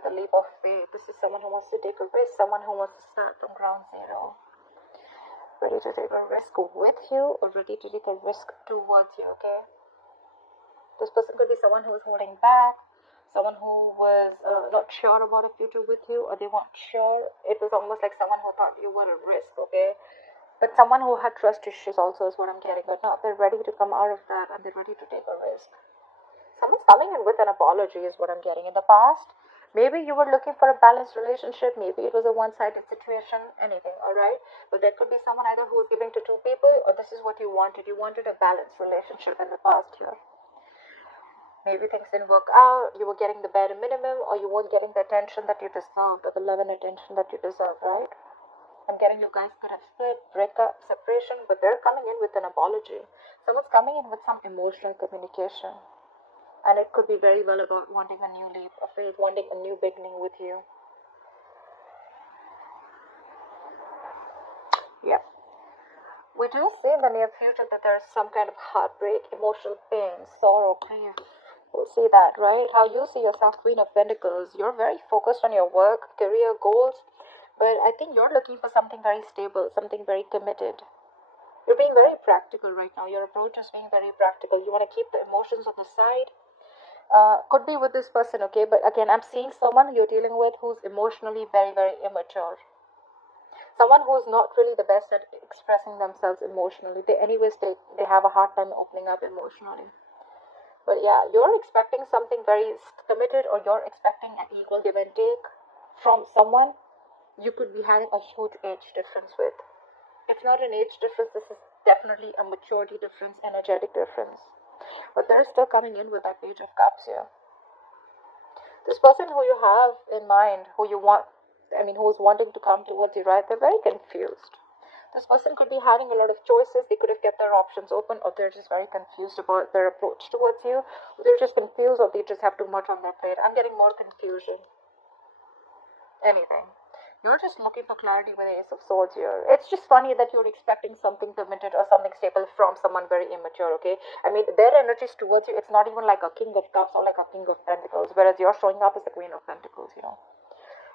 with a leap of faith. This is someone who wants to take a risk, someone who wants to start from ground zero. Ready to take a risk with you or ready to take a risk towards you, okay? This person could be someone who is holding back, someone who was not sure about a future with you, or they weren't sure. It was almost like someone who thought you were a risk, okay? But someone who had trust issues also is what I'm getting. But now they're ready to come out of that and they're ready to take a risk. Someone's coming in with an apology is what I'm getting. In the past, maybe you were looking for a balanced relationship. Maybe it was a one-sided situation. Anything, all right? But there could be someone either who was giving to two people, or this is what you wanted. You wanted a balanced relationship in the past here. Maybe things didn't work out. You were getting the bare minimum, or you weren't getting the attention that you deserved, or the love and attention that you deserve, right? I'm getting you guys could have split, breakup, separation, but they're coming in with an apology. Someone's coming in with some emotional communication. And it could be very well about wanting a new leap of faith, wanting a new beginning with you. Yep. We do see in the near future that there's some kind of heartbreak, emotional pain, sorrow, grief. We'll see that, right? How you see yourself, Queen of Pentacles. You're very focused on your work, career, goals. But I think you're looking for something very stable, something very committed. You're being very practical right now. Your approach is being very practical. You want to keep the emotions on the side. Could be with this person, okay? But again, I'm seeing someone you're dealing with who's emotionally very, very immature. Someone who's not really the best at expressing themselves emotionally. They have a hard time opening up emotionally. But yeah, you're expecting something very committed, or you're expecting an equal give and take from someone you could be having a huge age difference with. If not an age difference, this is definitely a maturity difference, energetic difference. But they're still coming in with that Page of Cups here. This person who you have in mind, who's wanting to come towards you, right? They're very confused. This person could be having a lot of choices. They could have kept their options open, or they're just very confused about their approach towards you. They're just confused, or they just have too much on their plate. I'm getting more confusion. Anything. You're just looking for clarity with the Ace of Swords here. It's just funny that you're expecting something committed or something stable from someone very immature, okay? I mean, their energies towards you, it's not even like a King of Cups or like a King of Pentacles, whereas you're showing up as the Queen of Pentacles, you know?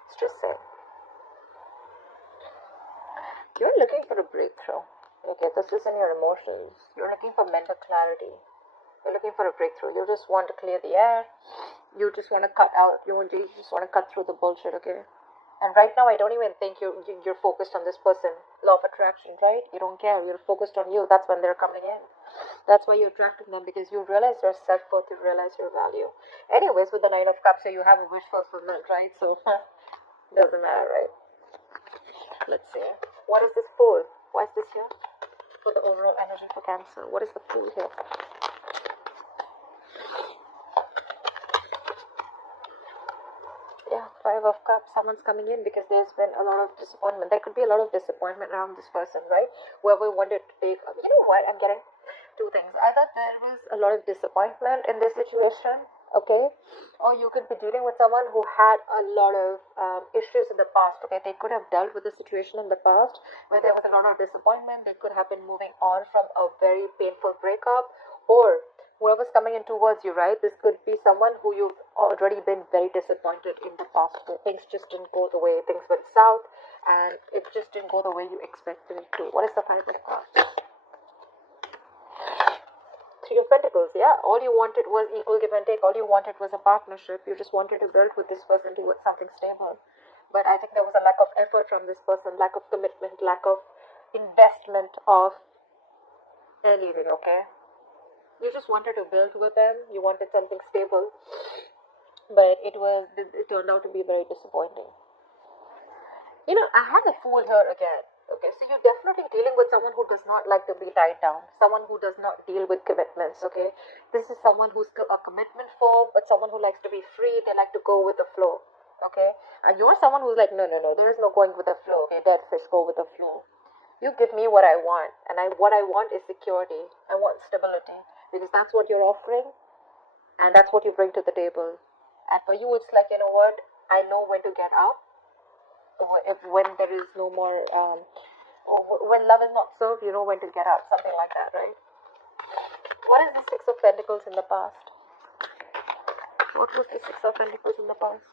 It's just saying. You're looking for a breakthrough, okay? This is in your emotions. You're looking for mental clarity. You're looking for a breakthrough. You just want to clear the air. You just want to cut out, you just want to cut through the bullshit, okay? And right now, I don't even think you're focused on this person. Law of attraction, right? You don't care. You're focused on you. That's when they're coming in. That's why you're attracting them, because you realize your self-worth, you realize your value. Anyways, with the Nine of Cups here, you have a wish fulfillment, right? So, doesn't matter, right? Let's see. What is this Fool? Why is this here? For the overall energy for Cancer. What is the Fool here? Yeah, Five of Cups. Someone's coming in because there's been a lot of disappointment. There could be a lot of disappointment around this person, right? Whoever wanted to take, you know what? I'm getting two things. Either there was a lot of disappointment in this situation, okay, or you could be dealing with someone who had a lot of issues in the past, okay. They could have dealt with the situation in the past where there was a lot of disappointment. They could have been moving on from a very painful breakup, or whoever's coming in towards you, right? This could be someone who you've already been very disappointed in the past. Things just didn't go the way, things went south, and it just didn't go the way you expected it to. What is the Five of Cups? Three of Pentacles, yeah. All you wanted was equal give and take. All you wanted was a partnership. You just wanted to build with this person towards something stable. But I think there was a lack of effort from this person, lack of commitment, lack of investment of anything, okay? You just wanted to build with them. You wanted something stable. But it turned out to be very disappointing. You know, I have a Fool here again. Okay, so you're definitely dealing with someone who does not like to be tied down. Someone who does not deal with commitments, okay? This is someone who's a commitment phobe, but someone who likes to be free. They like to go with the flow, okay? And you're someone who's like, no. There is no going with the flow, okay? Dead fish, go with the flow. You give me what I want, and what I want is security. I want stability, because that's what you're offering, and that's what you bring to the table. And for you, it's like, you know what? I know when to get up. When there is no more, when love is not served, you know when to get up. Something like that, right? What is the Six of Pentacles in the past? What was the Six of Pentacles in the past?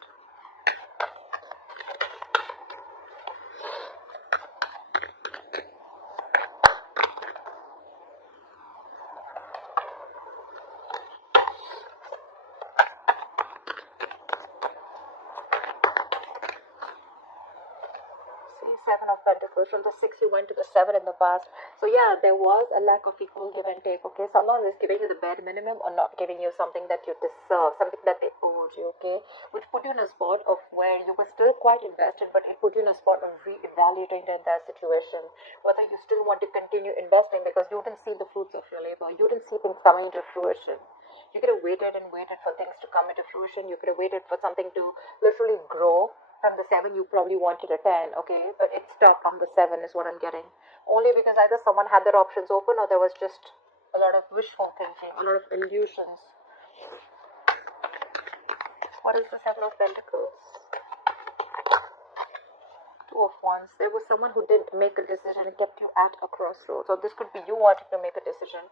Seven of Pentacles. From the 6 you went to the 7 in the past. So yeah, there was a lack of equal give and take, okay? Someone is giving you the bare minimum or not giving you something that you deserve, something that they owed you, okay? Which put you in a spot of where you were still quite invested, but it put you in a spot of re-evaluating the entire situation, whether you still want to continue investing because you didn't see the fruits of your labor, you didn't see things coming into fruition. You could have waited and waited for things to come into fruition. You could have waited for something to literally grow. From the 7, you probably wanted a 10, okay? But it stopped on the 7 is what I'm getting. Only because either someone had their options open or there was just a lot of wishful thinking, a lot of illusions. What is the 7 of Pentacles? 2 of Wands. There was someone who didn't make a decision and kept you at a crossroads. Or this could be you wanting to make a decision.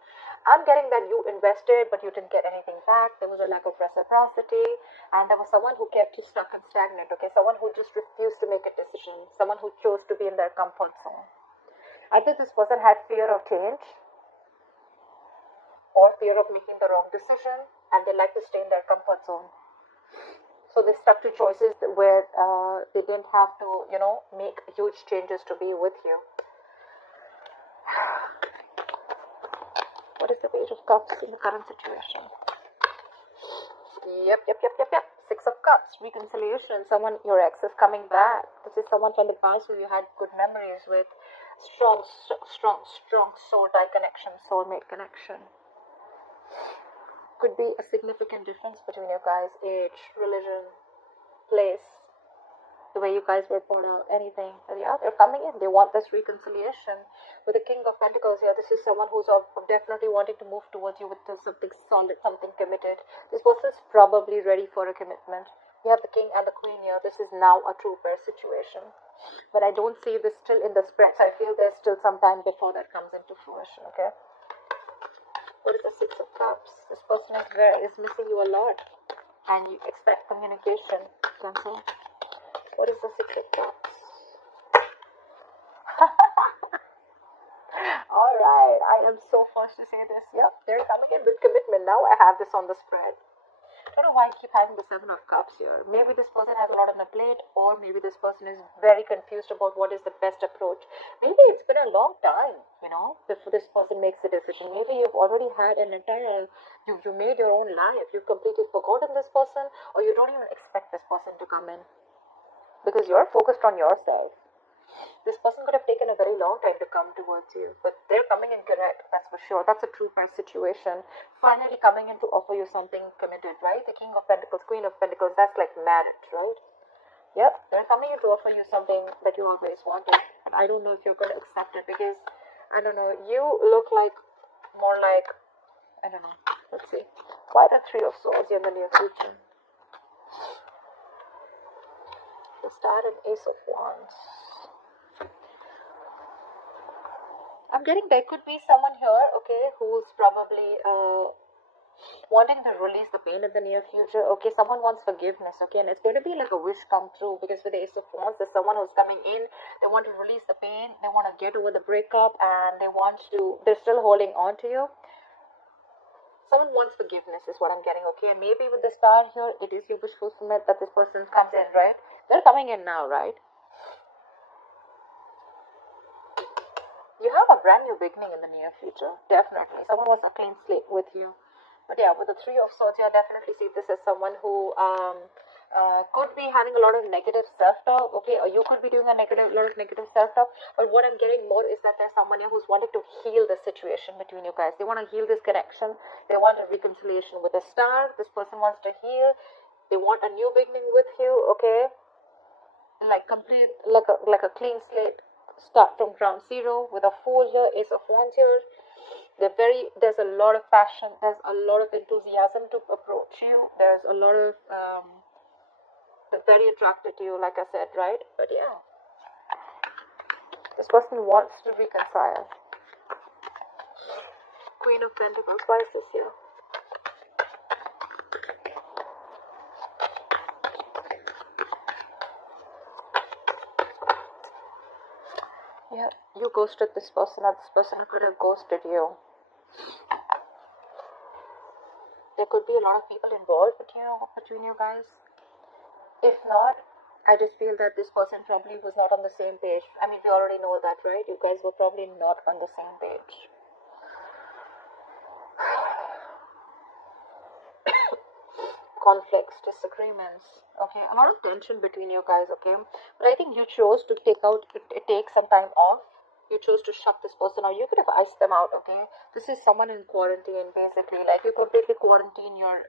I'm getting that you invested but you didn't get anything back. There was a lack of reciprocity, and there was someone who kept you stuck and stagnant, okay? Someone who just refused to make a decision. Someone who chose to be in their comfort zone. Either this person had fear of change or fear of making the wrong decision, and they like to stay in their comfort zone. So they stuck to choices where they didn't have to, make huge changes to be with you. What is the Page of Cups in the current situation? Yep. 6 of Cups, reconciliation. Someone, your ex is coming back. This is someone from the past who you had good memories with. Strong soul tie connection, soulmate connection. Could be a significant difference between you guys, age, religion, place, the way you guys were born out, anything. But yeah, they're coming in. They want this reconciliation. With the King of Pentacles here, this is someone who's definitely wanting to move towards you with something solid, something committed. This person is probably ready for a commitment. You have the King and the Queen here. This is now a true pair situation. But I don't see this still in the spread. So I feel there's still some time before that comes into fruition, okay? What is the 6 of Cups? This person is missing you a lot, and you expect communication. Cancel. What is the 6 of Cups? Alright, I am so forced to say this. Yep, they're coming in with commitment. Now I have this on the spread. I don't know why I keep having the 7 of Cups here. Maybe this person has a lot on the plate, or maybe this person is very confused about what is the best approach. Maybe it's been a long time, before this person makes a decision. Maybe you've already had an entire, you made your own life. You've completely forgotten this person, or you don't even expect this person to come in because you're focused on yourself. This person could have taken a very long time to come towards you, but they're coming in correct, that's for sure. That's a true pair situation. Finally coming in to offer you something committed, right? The King of Pentacles, Queen of Pentacles, that's like marriage, right? Yep, they're coming in to offer you something that you always wanted. And I don't know if you're going to accept it because, I don't know, you look like, more like, I don't know, let's see. Why the 3 of Swords in the near future? The Star and Ace of Wands. I'm getting there could be someone here, okay, who's probably wanting to release the pain in the near future. Okay, someone wants forgiveness, okay, and it's going to be like a wish come true because with the Ace of Wands, there's someone who's coming in. They want to release the pain. They want to get over the breakup, and they're still holding on to you. Someone wants forgiveness is what I'm getting, okay, and maybe with the Star here, it is your wish fulfillment that this person comes in, right? They're coming in now, right? You have a brand new beginning in the near future, definitely. Someone was a clean slate with you. But yeah, with the 3 of Swords, I definitely see this as someone who could be having a lot of negative self-talk, okay, or you could be doing a lot of negative self-talk. But what I'm getting more is that there's someone here who's wanting to heal the situation between you guys. They want to heal this connection. They want a reconciliation with a Star. This person wants to heal. They want a new beginning with you, okay, like complete, like a clean slate. Start from ground zero with a Fool here, Ace of Wands here. There's a lot of passion, there's a lot of enthusiasm to approach you. There's a lot of they're very attracted to you, like I said, right? But yeah, this person wants to reconcile. Queen of Pentacles, why is this here? Yeah, you ghosted this person, or this person could have ghosted you. There could be a lot of people involved between you guys. If not, I just feel that this person probably was not on the same page. I mean, we already know that, right? You guys were probably not on the same page. Conflicts, disagreements, okay, a lot of tension between you guys, okay, but I think you chose to take some time off. You chose to shut this person out. You could have iced them out, okay. This is someone in quarantine, basically. Like, you completely quarantine your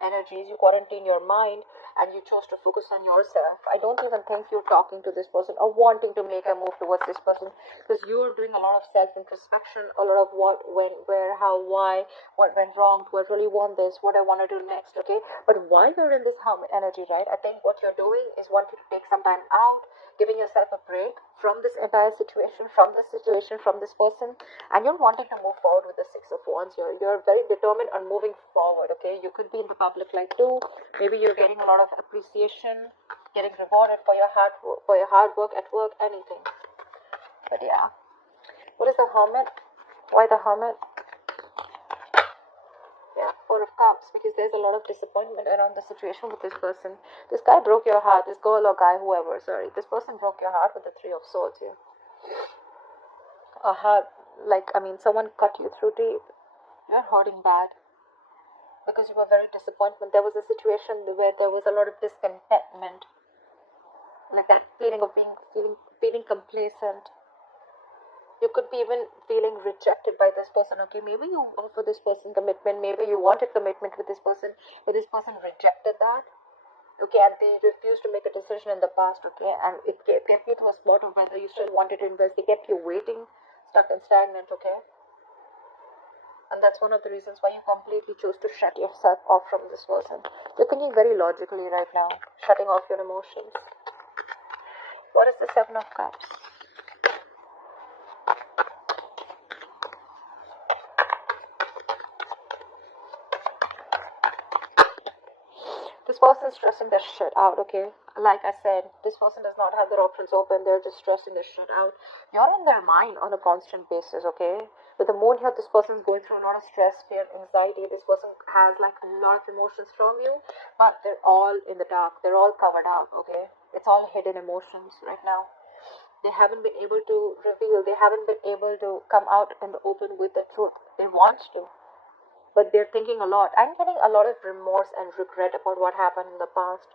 energies, you quarantine your mind, and you chose to focus on yourself. I don't even think you're talking to this person or wanting to make a move towards this person, because you're doing a lot of self-introspection, a lot of what, when, where, how, why, what went wrong, do I really want this, what I want to do next, okay. But while you're in this hermit energy, right, I think what you're doing is wanting to take some time out, giving yourself a break from this entire situation, from this person, and you're wanting to move forward with the Six of Wands. You're very determined on moving forward, okay. You could be in the public light too. Maybe you're getting a lot of appreciation, getting rewarded for your hard work at work, anything. But yeah, what is the Hermit? Why the Hermit? Yeah, Four of Cups, because there's a lot of disappointment around the situation with this person. This guy broke your heart, this girl or guy, whoever, sorry. This person broke your heart with the Three of Swords here. A heart, like, I mean, someone cut you through deep. You're hurting bad because you were very disappointed. There was a situation where there was a lot of discontentment, like that feeling of feeling complacent. You could be even feeling rejected by this person, okay. Maybe you offer this person commitment, maybe you wanted commitment with this person, but this person rejected that, okay, and they refused to make a decision in the past, okay, and it kept you to a spot of whether you still wanted to invest. They kept you waiting, stuck and stagnant, okay. And that's one of the reasons why you completely chose to shut yourself off from this person. You're thinking very logically right now, shutting off your emotions. What is the Seven of Cups? This person's stressing their shit out, okay? Like I said, this person does not have their options open. They're just stressing their shit out. You're in their mind on a constant basis, okay? With the moon here, this person's going through a lot of stress, fear, anxiety. This person has like a lot of emotions from you, but they're all in the dark. They're all covered up, okay? It's all hidden emotions right now. They haven't been able to reveal. They haven't been able to come out in the open with the truth. They want to, but they're thinking a lot. I'm getting a lot of remorse and regret about what happened in the past.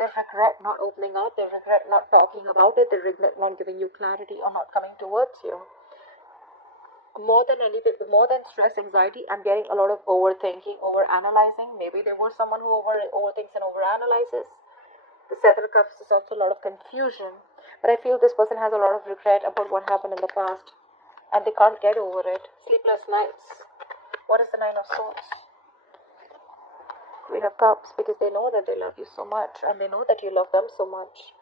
They regret not opening up, they regret not talking about it, they regret not giving you clarity or not coming towards you. More than anything, more than stress, anxiety, I'm getting a lot of overthinking, overanalyzing. Maybe they were someone who overthinks and overanalyzes. The Seven of Cups is also a lot of confusion, but I feel this person has a lot of regret about what happened in the past, and they can't get over it. Sleepless nights. What is the Nine of Swords? Queen of Cups, because they know that they love you so much, and they know that you love them so much.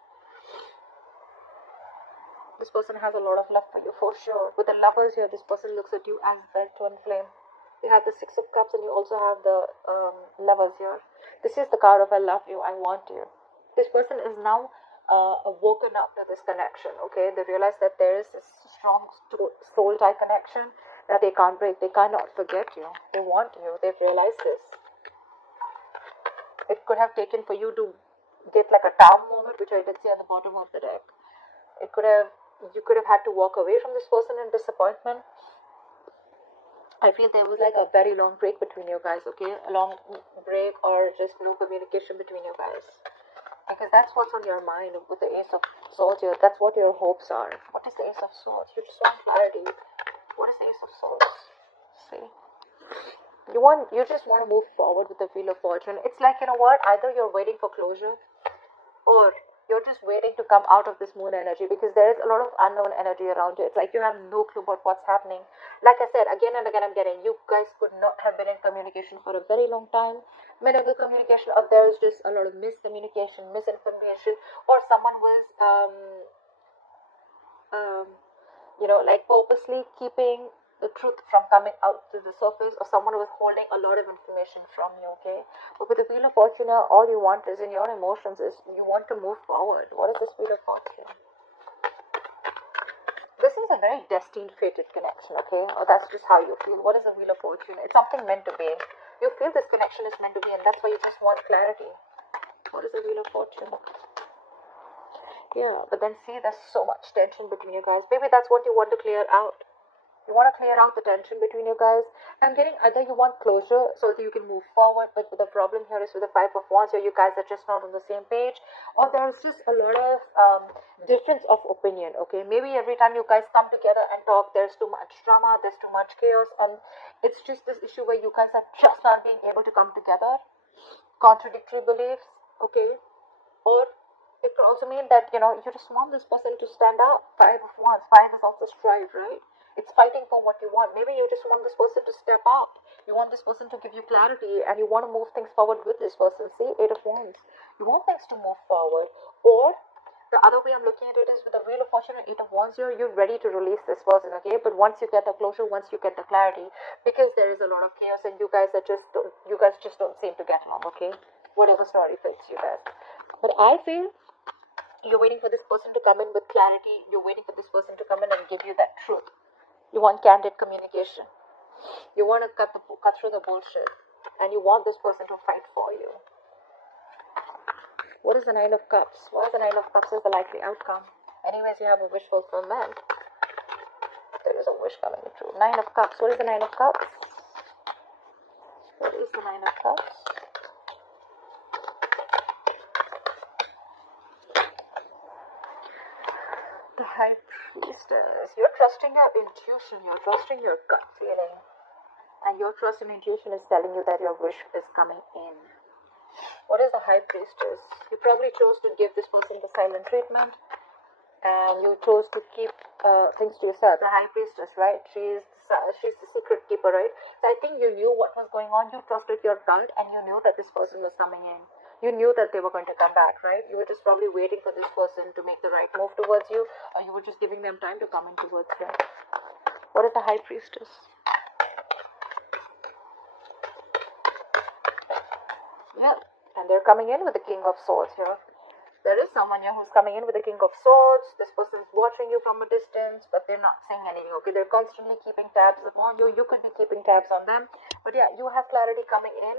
This person has a lot of love for you, for sure. With the Lovers here, this person looks at you as their twin flame. You have the Six of Cups, and you also have the Lovers here. This is the card of I love you, I want you. This person is now woken up to this connection, okay? They realize that there is this strong soul tie connection that they can't break. They cannot forget you. They want you. They've realized this. It could have taken for you to get like a down moment, which I did see on the bottom of the deck. You could have had to walk away from this person in disappointment. I feel there was like a very long break between you guys, okay? A long break or just no communication between you guys. Because that's what's on your mind with the Ace of Swords here. That's what your hopes are. What is the Ace of Swords? You just want clarity. What is the Ace of Swords? See? You just want to move forward with the Wheel of Fortune. It's like, you know what? Either you're waiting for closure, or you're just waiting to come out of this moon energy, because there is a lot of unknown energy around you. It's like you have no clue about what's happening. Like I said, again and again, I'm getting you guys could not have been in communication for a very long time. Minimal communication, or there is just a lot of miscommunication, misinformation, or someone was, like purposely keeping the truth from coming out to the surface, or someone was holding a lot of information from you, okay? But with the Wheel of Fortune, all you want is in your emotions is you want to move forward. What is this Wheel of Fortune? This is a very destined, fated connection, okay? Or that's just how you feel. What is the Wheel of Fortune? It's something meant to be. You feel this connection is meant to be, and that's why you just want clarity. What is the Wheel of Fortune? Yeah, but then see, there's so much tension between you guys. Maybe that's what you want to clear out. You want to clear out the tension between you guys. I'm getting either you want closure so that you can move forward, but the problem here is with the Five of Wands, or you guys are just not on the same page, or there's just a lot of difference of opinion. Okay, maybe every time you guys come together and talk, there's too much drama, there's too much chaos, and it's just this issue where you guys are just not being able to come together. Contradictory beliefs. Okay, or it could also mean that you just want this person to stand up. Five of Wands. Five is also strife, right? It's fighting for what you want. Maybe you just want this person to step up. You want this person to give you clarity, and you want to move things forward with this person. See, Eight of Wands. You want things to move forward. Or the other way I'm looking at it is with the Wheel of Fortune and Eight of Wands here, you're ready to release this person, okay? But once you get the closure, once you get the clarity, because there is a lot of chaos and you guys just don't seem to get along, okay? Whatever story fits you guys. But I feel you're waiting for this person to come in with clarity. You're waiting for this person to come in and give you that truth. You want candid communication. You want to cut through the bullshit. And you want this person to fight for you. What is the Nine of Cups? What is the Nine of Cups is the likely outcome? Anyways, you have a wish fulfillment. There is a wish coming true. Nine of Cups. What is the Nine of Cups? What is the Nine of Cups? The High Priestess. You're trusting your intuition. You're trusting your gut feeling. And your trust and intuition is telling you that your wish is coming in. What is the High Priestess? You probably chose to give this person the silent treatment. And you chose to keep things to yourself. The High Priestess, right? She's the secret keeper, right? So I think you knew what was going on. You trusted your gut, and you knew that this person was coming in. You knew that they were going to come back, right? You were just probably waiting for this person to make the right move towards you, or you were just giving them time to come in towards you. What is the High Priestess? Yeah, and they're coming in with the King of Swords here. There is someone here who's coming in with the King of Swords. This person's watching you from a distance, but they're not saying anything, okay? They're constantly keeping tabs upon you. You could be keeping tabs on them. But yeah, you have clarity coming in,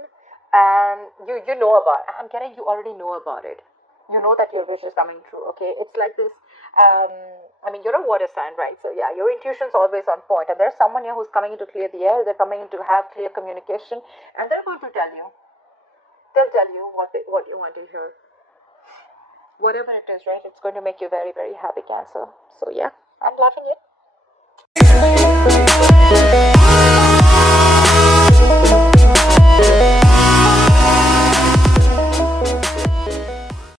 and you know about it. I'm getting you already know about it. You know that your wish is coming true, okay? It's like this, you're a water sign, right? So yeah, your intuition's always on point. And there's someone here who's coming in to clear the air. They're coming in to have clear communication, and they're going to tell you. They'll tell you what you want to hear. Whatever it is, right? It's going to make you very, very happy, Cancer. So yeah, I'm loving it.